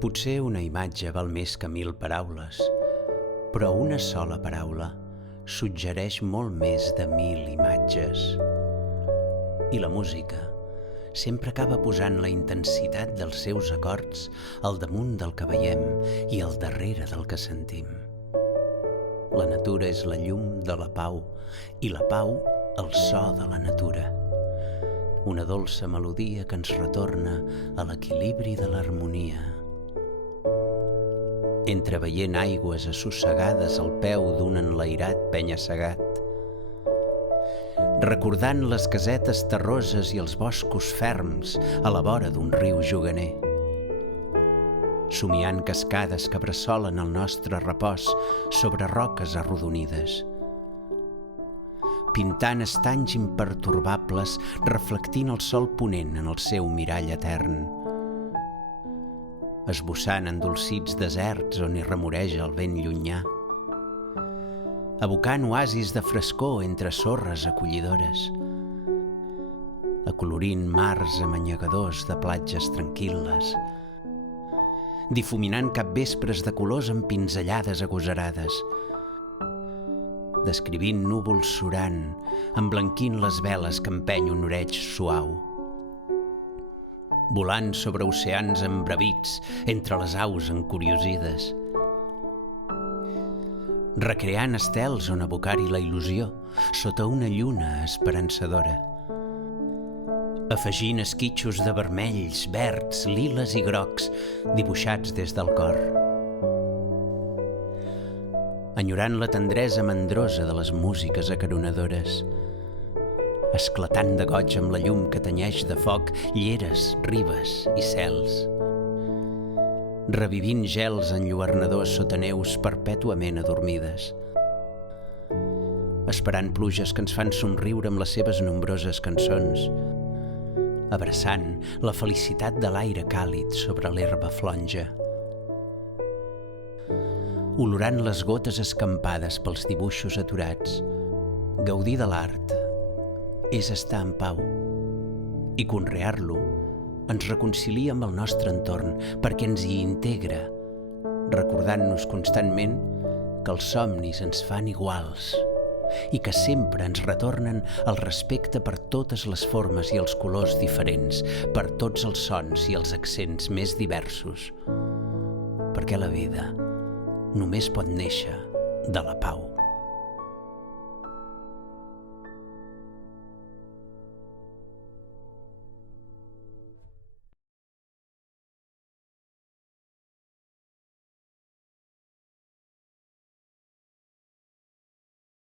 Potser una imatge val més que 1000 paraules, però una sola paraula suggereix molt més de 1000 imatges. I la música sempre acaba posant la intensitat dels seus acords al damunt del que veiem i al darrere del que sentim. La natura és la llum de la pau i la pau el so de la natura. Una dolça melodia que ens retorna a l'equilibri de l'harmonia. Entreveient aigües assossegades al peu d'un enlairat penya-segat, recordant les casetes terroses i els boscos ferms a la vora d'un riu juganer, somiant cascades que bressolen el nostre repòs sobre roques arrodonides, pintant estanys impertorbables reflectint el sol ponent en el seu mirall etern, esbossant endolcits deserts on hi remoreja el vent llunyà, evocant oasis de frescor entre sorres acollidores, acolorint mars amanyegadors de platges tranquil·les, difuminant capvespres de colors amb pinzellades agosarades, descrivint núvols surant, emblanquint les veles que empeny un oreig suau, volant sobre oceans embravits entre les aus encuriosides, recreant estels on abocar-hi la il·lusió sota una lluna esperançadora, afegint esquitxos de vermells, verds, liles i grocs dibuixats des del cor, enyorant la tendresa mandrosa de les músiques acaronadores, esclatant de goig amb la llum que tenyeix de foc lleres, ribes i cels, revivint gels enlluernadors sota neus perpètuament adormides, esperant pluges que ens fan somriure amb les seves nombroses cançons, abraçant la felicitat de l'aire càlid sobre l'herba flonja, olorant les gotes escampades pels dibuixos aturats. Gaudir de l'art és estar en pau, i conrear-lo ens reconcilia amb el nostre entorn perquè ens hi integra, recordant-nos constantment que els somnis ens fan iguals i que sempre ens retornen el respecte per totes les formes i els colors diferents, per tots els sons i els accents més diversos, perquè la vida només pot néixer de la pau.